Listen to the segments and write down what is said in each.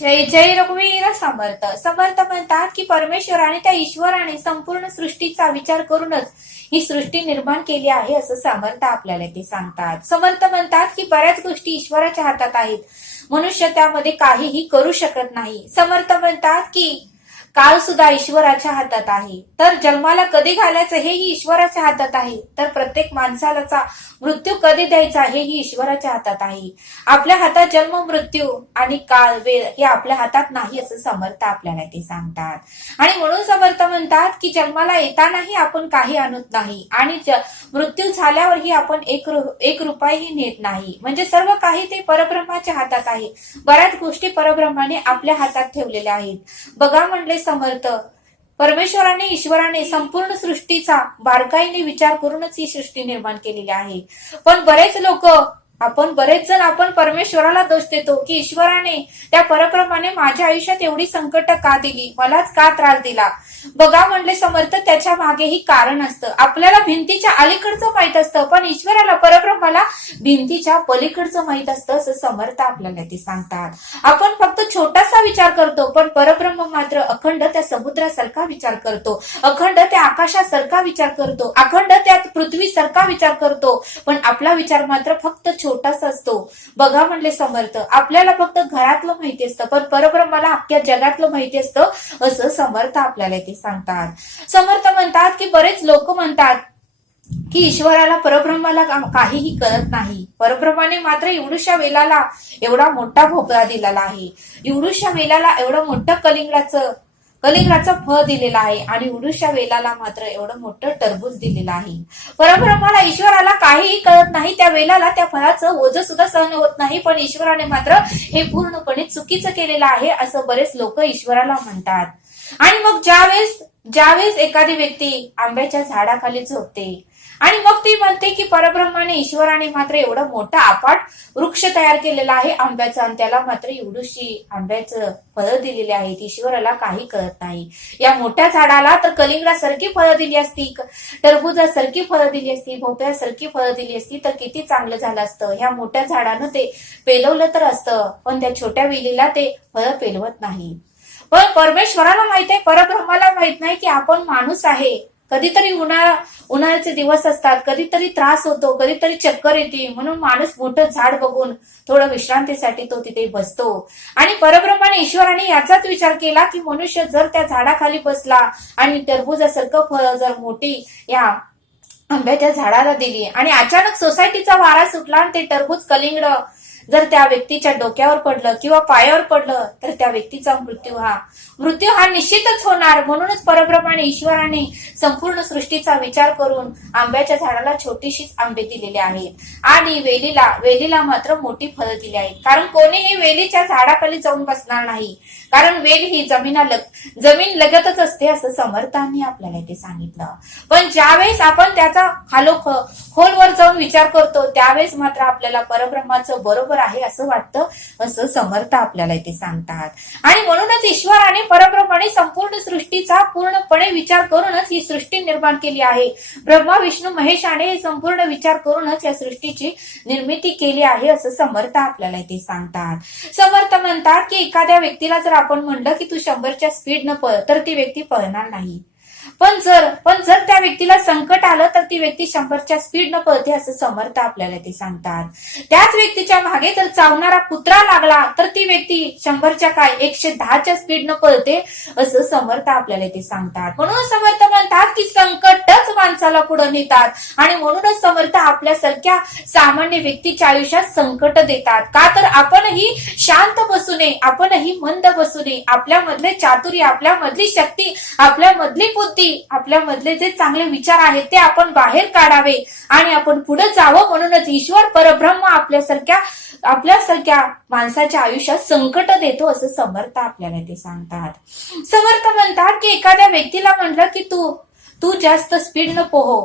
जय जय रघुवीर समर्थ. समर्थ म्हणतात की परमेश्वराने त्या ईश्वराने संपूर्ण सृष्टीचा विचार करूनच ही सृष्टी निर्माण केली आहे असं समर्थ आपल्याला ते सांगतात. समर्थ म्हणतात की बऱ्याच गोष्टी ईश्वराच्या हातात आहेत, मनुष्य त्यामध्ये काहीही करू शकत नाही. समर्थ म्हणतात की काळ सुद्धा ईश्वराच्या हातात आहे, तर जन्माला कधी घालायचं हेही ईश्वराच्या हातात आहे, तर प्रत्येक माणसाला मृत्यू कधी द्यायचा हेही ईश्वराच्या हातात आहे. आपल्या हातात जन्म मृत्यू आणि काळ वेळ हे आपल्या हातात नाही असं समर्थ आपल्याला ते सांगतात. आणि म्हणून समर्थ म्हणतात की जन्माला येतानाही आपण काही आणत नाही आणि मृत्यू झाल्यावरही आपण एक रुपयाही नेत नाही. म्हणजे सर्व काही ते परब्रह्माच्या हातात आहे. बऱ्याच गोष्टी परब्रह्माने आपल्या हातात ठेवलेल्या आहेत. बघा म्हणले समर्थ, परमेश्वराने ईश्वराने संपूर्ण सृष्टीचा बारकाईने विचार करूनच ही सृष्टी निर्माण केलेली आहे. पण बरेच जण आपण परमेश्वराला दोष देतो की ईश्वराने त्या परब्रह्माने माझ्या आयुष्यात एवढी संकट का दिली, मलाच का त्रास दिला. बघा म्हणले समर्थ, त्याच्या मागेही कारण असतं. आपल्याला भिंतीच्या अलीकडचं माहित असतं, पण ईश्वराला परब्रह्माला भिंतीच्या पलीकडचं माहित असतं असं समर्थ आपल्याला ते सांगतात. आपण फक्त छोटासा विचार करतो, पण परब्रह्म मात्र अखंड त्या समुद्रासारखा विचार करतो, अखंड त्या आकाशासारखा विचार करतो, अखंड त्या पृथ्वीसारखा विचार करतो. पण आपला विचार मात्र फक्त छोटासा असतो. बघा म्हणले समर्थ, आपल्याला फक्त घरातलं माहिती असतं, पण परब्रह्माला अख्ख्या जगातलं माहिती असतं असं समर्थ आपल्याला ते सांगतात. समर्थ म्हणतात की बरेच लोक म्हणतात की ईश्वराला परब्रह्माला काहीही कळत नाही. परब्रह्माने मात्र एवढ्याशा वेलाला एवढा मोठा भोपळा दिलेला आहे, एवढ्याशा वेलाला एवढं मोठं कलिंगडाचं फळ दिलेलं आहे आणि उडूशा वेलाला मात्र एवढं मोठं टरबूज दिलेलं आहे. परब्रह्माला ईश्वराला काहीही कळत नाही, त्या वेलाला त्या फळाचं ओझं सुद्धा सहन होत नाही, पण ईश्वराने मात्र हे पूर्णपणे चुकीचं केलेलं आहे असं बरेच लोक ईश्वराला म्हणतात. आणि मग ज्यावेळेस एखादी व्यक्ती आंब्याच्या झाडाखाली झोपते आणि मग ती म्हणते की परब्रह्माने ईश्वराने मात्र एवढं मोठा अफाट वृक्ष तयार केलेला आहे आंब्याचा, आणि त्याला मात्र एवढीशी आंब्याचं फळं दिलेली आहेत. ईश्वराला काही कळत नाही. या मोठ्या झाडाला तर कलिंगडासारखी फळं दिली असती, टरबुजासारखी फळं दिली असती, भोपळ्यासारखी फळं दिली असती तर किती चांगलं झालं असतं. ह्या मोठ्या झाडानं ते पेलवलं तर असतं, पण त्या छोट्या वेलीला ते फळं पेलवत नाही. पण परमेश्वराला माहित आहे, परब्रह्माला माहित नाही की आपण माणूस आहे. कधीतरी उन्हाळ्याचे दिवस असतात, कधीतरी त्रास होतो, कधीतरी चक्कर येते, म्हणून माणूस मोठं झाड बघून थोडं विश्रांतीसाठी तो तिथे बसतो. आणि परब्रह्माने ईश्वराने याचाच विचार केला की मनुष्य जर त्या झाडाखाली बसला आणि टरबुजासारखं फळ जर मोठी या आंब्याच्या झाडाला दिली आणि अचानक सोसायटीचा वारा सुटला आणि ते टरबूज कलिंगड जर त्या व्यक्तीच्या डोक्यावर पडलं किंवा पायावर पडलं तर त्या व्यक्तीचा मृत्यू हा निश्चितच होणार. म्हणूनच परब्रह्माने ईश्वराने संपूर्ण सृष्टीचा विचार करून आंब्याच्या झाडाला छोटीशीच आंबे दिलेले आहेत आणि वेलीला मात्र मोठी फळं दिली आहेत. कारण कोणीही वेलीच्या झाडाखाली जाऊन बसणार नाही, कारण वेल ही जमीन लगतच असते असं समर्थांनी आपल्याला ते सांगितलं. पण ज्यावेळेस आपण त्याचा खोलवर जाऊन विचार करतो त्यावेळेस मात्र आपल्याला परब्रह्माचं बरोबर आहे असं वाटतं असं समर्थ आपल्याला ते सांगतात. आणि म्हणूनच ईश्वराने परब्रह्माने संपूर्ण सृष्टीचा पूर्णपणे विचार करूनच ही सृष्टी निर्माण केली आहे. ब्रह्मा विष्णू महेशाने संपूर्ण विचार करूनच या सृष्टीची निर्मिती केली आहे असं समर्थ आपल्याला ते सांगतात. समर्थ म्हणतात की एखाद्या व्यक्तीला जर आपण म्हणलं की तू 100च्या स्पीडनं पळ तर ती व्यक्ती पळणार नाही. पण जर त्या व्यक्तीला संकट आलं तर ती व्यक्ती 100च्या स्पीडनं पळते असं समर्थ आपल्याला ते सांगतात. त्याच व्यक्तीच्या मागे जर चावणारा कुत्रा लागला तर ती व्यक्ती 100च्या काय 110च्या स्पीडनं पळते असं समर्थ आपल्याला ते सांगतात. म्हणून समर्थ म्हणतात की संकटच माणसाला पुढे नेतात आणि म्हणूनच समर्थ आपल्यासारख्या सामान्य व्यक्तीच्या आयुष्यात संकट देतात. का तर आपणही शांत बसू नये, आपणही मंद बसू नये, आपल्यामधले चातुर्य, आपल्यामधली शक्ती, आपल्यामधली बुद्धी, आपल्यामधले जे चांगले विचार आहेत ते आपण बाहेर काढावे आणि आपण पुढे जावं. म्हणूनच ईश्वर परब्रह्म आपल्यासारख्या माणसाच्या आयुष्यात संकट देतो असं समर्थ आपल्याला ते सांगतात. समर्थ म्हणतात की एखाद्या व्यक्तीला म्हणलं की तू जास्त स्पीडनं पोहो.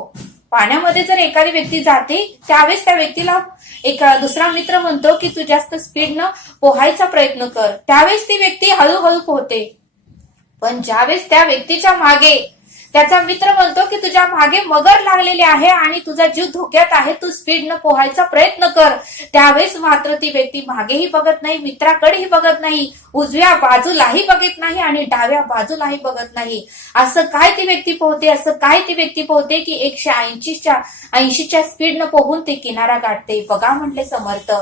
पाण्यामध्ये जर एखादी व्यक्ती जाते त्यावेळेस त्या व्यक्तीला एक दुसरा मित्र म्हणतो की तू जास्त स्पीडनं पोहायचा प्रयत्न कर, त्यावेळेस ती व्यक्ती हळूहळू पोहते. पण ज्यावेळेस त्या व्यक्तीच्या मागे त्याचा मित्र म्हणतो की तुझ्या मागे मगर लागलेली आहे आणि तुझा जीव धोक्यात आहे, तू स्पीडनं पोहायचा प्रयत्न कर. त्यावेळेस मात्र ती व्यक्ती मागेही बघत नाही, मित्राकडेही बघत नाही, उजव्या बाजूलाही बघत नाही आणि डाव्या बाजूलाही बघत नाही. असं काय ती व्यक्ती पोहते, असं काय ती व्यक्ती पोहते की 180च्या स्पीडनं पोहून ते किनारा गाठते. बघा म्हटले समर्थ,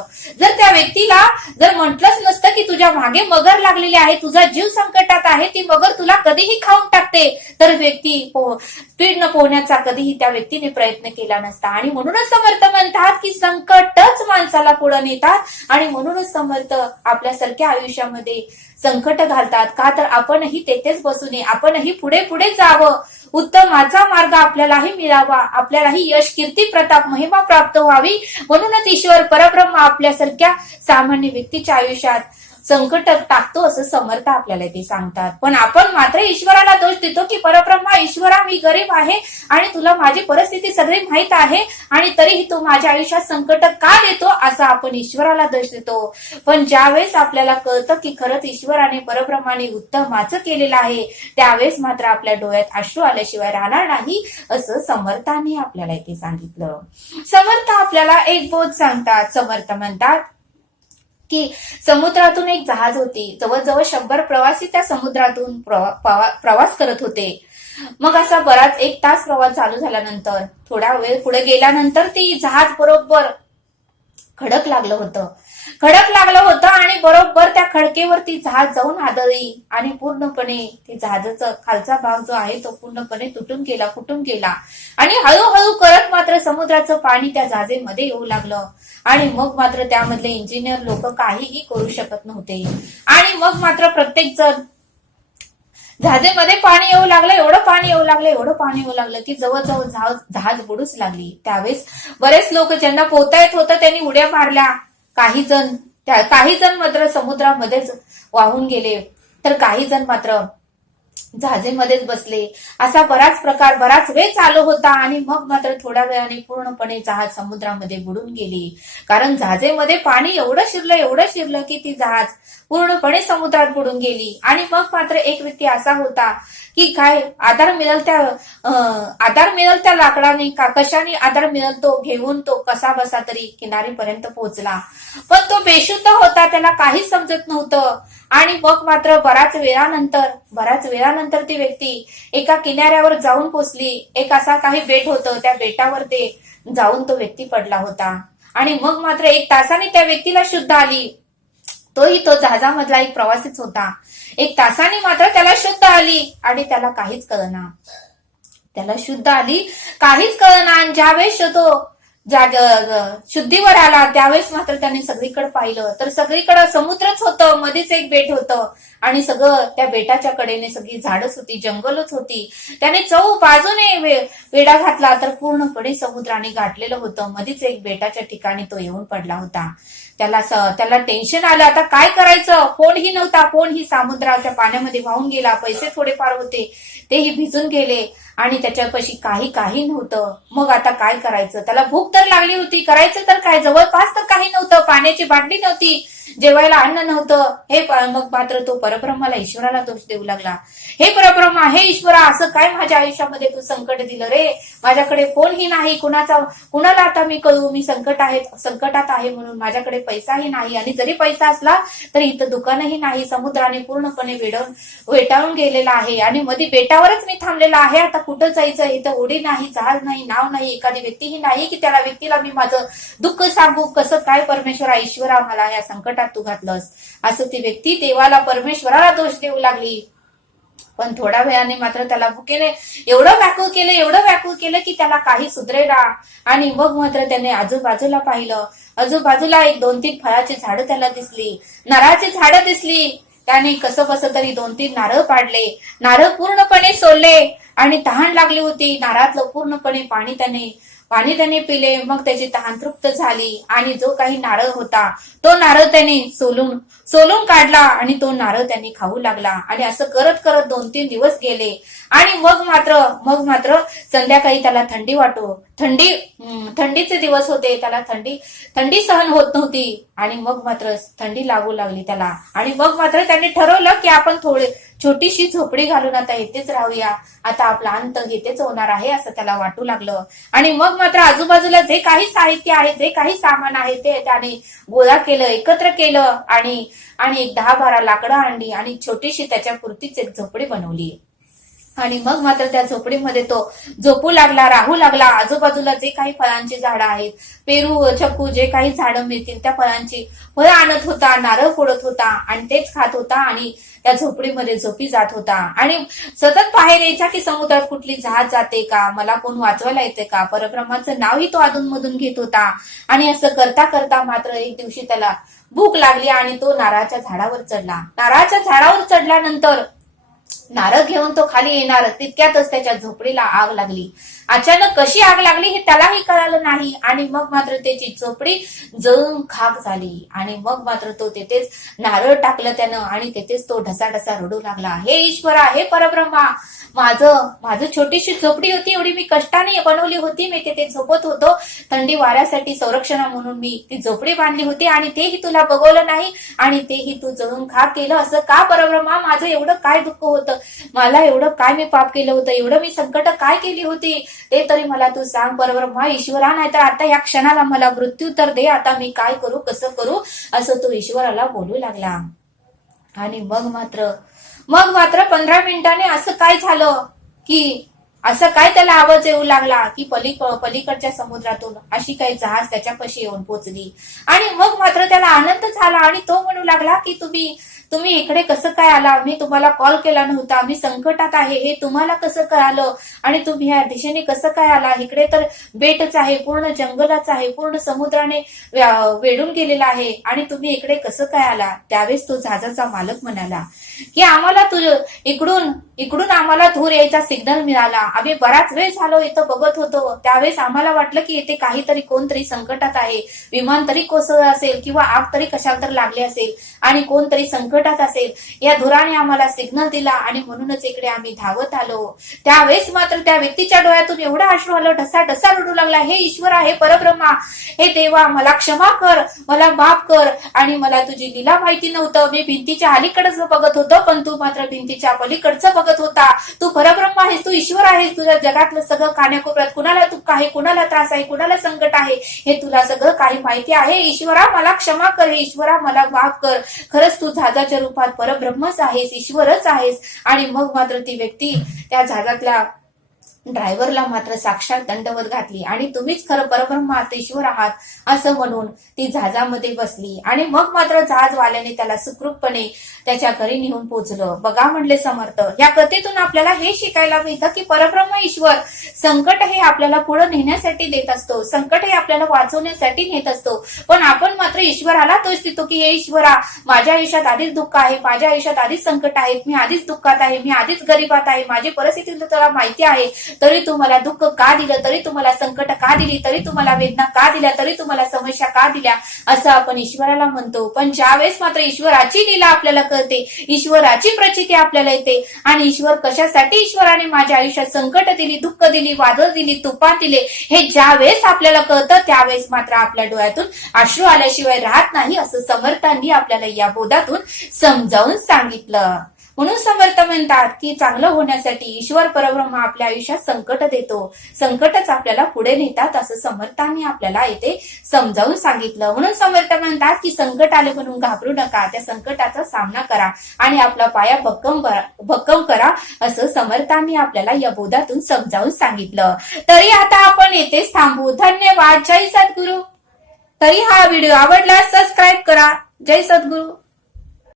जर त्या व्यक्तीला जर म्हटलंच नसतं की तुझ्या मागे मगर लागलेली आहे, तुझा जीव संकटात आहे, ती मगर तुला कधीही खाऊन टाकते, तर व्यक्ती स्पीडनं पोहण्याचा कधीही त्या व्यक्तीने प्रयत्न केला नसता. आणि म्हणूनच समर्थ म्हणतात की संकटच माणसाला पुढे नेतात आणि म्हणूनच समर्थ आपल्यासारख्या आयुष्यामध्ये संकट घालतात. का तर आपणही तेथेच बसू नये, आपणही पुढे पुढे जावं, उत्तमाचा मार्ग आपल्यालाही मिळावा, आपल्यालाही यश, कीर्ती, प्रताप, महिमा प्राप्त व्हावी. म्हणूनच ईश्वर परब्रह्म आपल्यासारख्या सामान्य व्यक्तीच्या आयुष्यात संकट टाकतो असं समर्थ आपल्याला ते सांगतात. पण आपण मात्र ईश्वराला दोष देतो की परब्रह्मा, ईश्वरा मी गरीब आहे आणि तुला माझी परिस्थिती सगळी माहित आहे आणि तरीही तू माझ्या आयुष्यात संकट का देतो असं आपण ईश्वराला दोष देतो. पण ज्यावेळेस आपल्याला कळतं की खरंच ईश्वराने परब्रह्माने उत्तमाचं केलेलं आहे, त्यावेळेस मात्र आपल्या डोळ्यात अश्रू आल्याशिवाय राहणार नाही असं समर्थाने आपल्याला इथे सांगितलं. समर्थ आपल्याला एक बोध सांगतात. समर्थ म्हणतात की समुद्रातून एक जहाज होती, जवळजवळ 100 प्रवासी त्या समुद्रातून प्रवास करत होते. मग असा बराच 1 तास प्रवास चालू झाल्यानंतर थोडा वेळ पुढे गेल्यानंतर ती जहाज बरोबर खडक लागलं होतं आणि बरोबर त्या खडकेवरती जहाज जाऊन आदळली आणि पूर्णपणे ते जहाजाचा खालचा भाग जो आहे तो पूर्णपणे फुटून गेला आणि हळूहळू करत मात्र समुद्राचं पाणी त्या जहाजेमध्ये येऊ लागलं. आणि मग मात्र त्यामधले इंजिनियर लोक काहीही करू शकत नव्हते आणि मग मात्र प्रत्येक जण जहाजेमध्ये पाणी येऊ लागलं, एवढं पाणी येऊ लागलं की जवळजवळ जहाज बुडूच लागली. त्यावेळेस बरेच लोक ज्यांना पोहता येत होतं त्यांनी उड्या मारल्या. काही जण मात्र समुद्रामध्येच वाहून गेले, तर काही जण मात्र जहाजेमध्येच बसले. असा बराच वेळ चालू होता आणि मग मात्र थोड्या वेळाने पूर्णपणे जहाज समुद्रामध्ये बुडून गेली. कारण जहाजेमध्ये पाणी एवढं शिरलं की ती जहाज पूर्णपणे समुद्रात बुडून गेली. आणि मग मात्र एक व्यक्ती असा होता की काय आधार मिळेल त्या लाकडाने, कशाने आधार मिळेल तो घेऊन तो कसा बसा तरी किनारीपर्यंत पोहोचला. पण तो बेशुद्ध होता, त्याला काहीच समजत नव्हतं. आणि मग मात्र बऱ्याच वेळानंतर ती व्यक्ती एका किनाऱ्यावर जाऊन पोचली. एक असा काही बेट होतं, त्या बेटावर ते जाऊन तो व्यक्ती पडला होता. आणि मग मात्र 1 तासाने त्या व्यक्तीला शुद्ध आली. तो जहाजामधला एक प्रवासीच होता. 1 तासाने मात्र त्याला शुद्ध आली आणि त्याला काहीच कळना. आणि ज्यावेळेस तो शुद्धीवर आला त्यावेळेस मात्र त्याने सगळीकडे पाहिलं तर सगळीकडे समुद्रच होतं, मध्येच एक बेट होतं आणि सगळं त्या बेटाच्या कडेने सगळी झाडच होती, जंगलच होती. त्याने बाजूने वेढा घातला तर पूर्णपणे समुद्राने गाठलेलं होतं. मध्येच एक बेटाच्या ठिकाणी तो येऊन पडला होता. त्याला टेन्शन आलं, आता काय करायचं. फोनही नव्हता, फोनही समुद्राच्या पाण्यामध्ये वाहून गेला. पैसे थोडेफार होते तेही भिजून गेले आणि त्याच्यापाशी काही नव्हतं. मग आता काय करायचं. त्याला भूक तर लागली होती, करायचं तर काय. जवळपास तर काही नव्हतं, पाण्याची बाटली नव्हती, जेवायला अन्न नव्हतं. मग मात्र तो परब्रह्माला, ईश्वराला दोष देऊ लागला. हे परब्रह्मा, हे ईश्वरा, असं काय माझ्या आयुष्यामध्ये तू संकट दिलं रे. माझ्याकडे फोनही नाही, कुणाला आता मी कळू, मी संकटात आहे म्हणून. माझ्याकडे पैसाही नाही आणि जरी पैसा असला तरी इथं दुकानही नाही. समुद्राने पूर्णपणे वेटाळून गेलेला आहे आणि मध्ये बेटावरच मी थांबलेला आहे. आता कुठं जायचं. इथं उडी नाही, जहाज नाही, नाव नाही, एखादी व्यक्तीही नाही की त्या व्यक्तीला मी माझं दुःख सांगू. कसं काय परमेश्वरा, ईश्वरा, मला या संकटात तू घातलंस. असं ती व्यक्ती देवाला, परमेश्वराला दोष देऊ लागली. पण थोड्या वेळाने मात्र त्याला भुकेने एवढं व्याकुळ केलं की त्याला काही सुधरेना. आणि मग मात्र त्याने आजूबाजूला पाहिलं. आजूबाजूला 1-2-3 फळाची झाडं त्याला दिसली, नारळाची झाडं दिसली. त्याने कसं बसं तरी 2-3 नारळ पाडले, नारळ पूर्णपणे सोलले आणि तहान लागली होती. नारळातलं पूर्णपणे पाणी त्याने पिले. मग त्याची तहान तृप्त झाली आणि जो काही नारळ होता तो नारळ त्याने सोलून काढला आणि तो नारळ त्याने खाऊ लागला. आणि असं करत 2-3 दिवस गेले. आणि मग मात्र संध्याकाळी त्याला थंडीचे दिवस होते. त्याला थंडी सहन होत नव्हती आणि मग मात्र थंडी लागू लागली त्याला. आणि मग मात्र त्याने ठरवलं की आपण छोटीशी झोपडी घालून आता येथेच राहूया, आता आपला अंत येथेच होणार आहे असं त्याला वाटू लागलं. आणि मग मात्र आजूबाजूला जे काही साहित्य आहे, जे काही सामान आहे ते त्याने गोळा केलं, एकत्र केलं आणि एक 10-12 लाकडं आणली आणि छोटीशी त्याच्या पुरतीच एक झोपडी बनवली. आणि मग मात्र त्या झोपडीमध्ये तो झोपू लागला, राहू लागला. आजूबाजूला जे काही फळांची झाडं आहेत, पेरू, चक्कू, जे काही झाडं मिळतील त्या फळांची फळं आणत होता, नारळ फोडत होता आणि तेच खात होता आणि त्या झोपडीमध्ये झोपी जात होता. आणि सतत बाहेर यायचा की समुद्रात कुठली जहाज जाते का, मला कोण वाचवायला येते का, परब्रह्माचं नावही तो अधूनमधून घेत होता. आणि असं करता करता मात्र एक दिवशी त्याला भूक लागली आणि तो नारळाच्या झाडावर चढला. नारळाच्या झाडावर चढल्यानंतर नारळ घेऊन तो खाली येणार तितक्यातच त्याच्या झोपडीला आग लागली. अचानक कशी आग लागली हे त्यालाही कळालं नाही. आणि मग मात्र त्याची झोपडी जळून खाक झाली. आणि मग मात्र तो तेथेच नारळ टाकलं त्यानं आणि तेथेच तो ढसाढसा रडू लागला. हे ईश्वरा, हे परब्रह्मा, माझं छोटीशी झोपडी होती, एवढी मी कष्टाने बनवली होती, मी तिथे झोपत होतो, थंडी वाऱ्यासाठी संरक्षण म्हणून मी ती झोपडी बांधली होती आणि तेही तुला बघवलं नाही आणि तेही तू जळून खाक केलं. असं का परब्रह्मा? माझं एवढं काय दुःख होतं, मला एवढं काय मी पाप केलं होतं, एवढं मी संकट काय केली होती ते तरी मला तू सांग परब्रह्मा ईश्वरा, नाहीतर आता या क्षणाला मला मृत्यू तर दे, आता मी काय करू, कसं करू, असं तो ईश्वराला बोलू लागला. आणि मग मात्र 15 मिनिटांनी असं काय झालं की असं काय त्याला आवाज येऊ लागला की पलीकडच्या समुद्रातून अशी काही जहाज त्याच्यापाशी येऊन पोचली. आणि मग मात्र त्याला आनंद झाला आणि तो म्हणू लागला की तुम्ही इकडे कसं काय आला, मी तुम्हाला कॉल केला नव्हता, मी संकटात आहे हे तुम्हाला कसं कळालं आणि तुम्ही या दिशेने कसं काय आला, इकडे तर बेटच आहे, पूर्ण जंगलच आहे, पूर्ण समुद्राने वेढून गेलेला आहे आणि तुम्ही इकडे कसं काय आला. त्यावेळेस तो जहाजाचा मालक म्हणाला की आम्हाला इकडून आम्हाला धूर यायचा सिग्नल मिळाला, आम्ही बराच वेळ झालो इथं बघत होतो, त्यावेळेस आम्हाला वाटलं की इथे काहीतरी कोणतरी संकटात आहे, विमान तरी कोसळलं असेल किंवा आग तरी कशाला तर लागली असेल आणि कोणतरी संकटात असेल, या धुराने आम्हाला सिग्नल दिला आणि म्हणूनच इकडे आम्ही धावत आलो. त्यावेळेस मात्र त्या व्यक्तीच्या डोळ्यातून एवढा अश्रू आलं, ढसा रडू लागला, हे ईश्वरा, हे परब्रह्मा, हे देवा, मला क्षमा कर, मला माफ कर आणि मला तुझी लीला माहिती नव्हतं, मी भिंतीच्या अलीकडेच बघत होतो पण तू मात्र भिंतीच्या पलीकडचं बघत होता. तू परब्रह्मा आहेस, तू ईश्वर आहेस, तुझ्या जगातलं सगळं कान्याकोपऱ्यात कुणाला दुःख आहे, कुणाला त्रास आहे, कुणाला संकट आहे हे तुला सगळं काही माहिती आहे. ईश्वरा मला क्षमा कर, हे ईश्वरा मला माफ कर, खरंच तू जहाजाच्या रूपात परब्रह्मच आहेस, ईश्वरच आहेस. आणि मग मात्र ती व्यक्ती त्या जहाजातल्या ड्रायव्हरला मात्र साक्षात दंडवत घातली आणि तुम्हीच खरं परब्रह्म आहात, ईश्वर आहात असं म्हणून ती जहाजामध्ये बसली. आणि मग मात्र जहाजवाल्याने त्याला सुखरूपपणे त्याच्या घरी नेऊन पोहोचलं. बघा म्हणले समर्थ, या कथेतून आपल्याला हे शिकायला मिळतं की परब्रह्म ईश्वर संकट हे आपल्याला पुढे नेण्यासाठी देत असतो, संकट हे आपल्याला वाचवण्यासाठी नेत असतो. पण आपण मात्र ईश्वराला तोच देतो की हे ईश्वरा, माझ्या आयुष्यात आधीच दुःख आहे, माझ्या आयुष्यात आधीच संकट आहेत, मी आधीच दुःखात आहे, मी आधीच गरीबात आहे, माझी परिस्थिती तुला माहिती आहे, तरी तुम्हाला दुःख का दिलं, तरी तुम्हाला संकट का दिली, तरी तुम्हाला वेदना का दिल्या, तरी तुम्हाला समस्या का दिल्या, असं आपण ईश्वराला म्हणतो. पण ज्यावेळेस मात्र ईश्वराची लीला आपल्याला कळते, ईश्वराची प्रचिती आपल्याला येते आणि ईश्वर कशासाठी ईश्वराने माझ्या आयुष्यात संकट दिली, दुःख दिली, वादळ दिली, तुफान दिले हे ज्यावेळेस आपल्याला कळतं त्यावेळेस मात्र आपल्या डोळ्यातून अश्रू आल्याशिवाय राहत नाही असं समर्थांनी आपल्याला या बोधातून समजावून सांगितलं. म्हणून समर्थ म्हणतात की चांगलं होण्यासाठी ईश्वर परब्रह्म आपल्या आयुष्यात संकट देतो, संकटच आपल्याला पुढे नेतात असं समर्थांनी आपल्याला इथे समजावून सांगितलं. म्हणून समर्थ म्हणतात की संकट आले म्हणून घाबरू नका, त्या संकटाचा सामना करा आणि आपला पाया भक्कम करा असं समर्थांनी आपल्याला या बोधातून समजावून सांगितलं. तरी आता आपण येथेच थांबू. धन्यवाद. जय सद्गुरू. तरी हा व्हिडिओ आवडला सबस्क्राईब करा. जय सद्गुरू.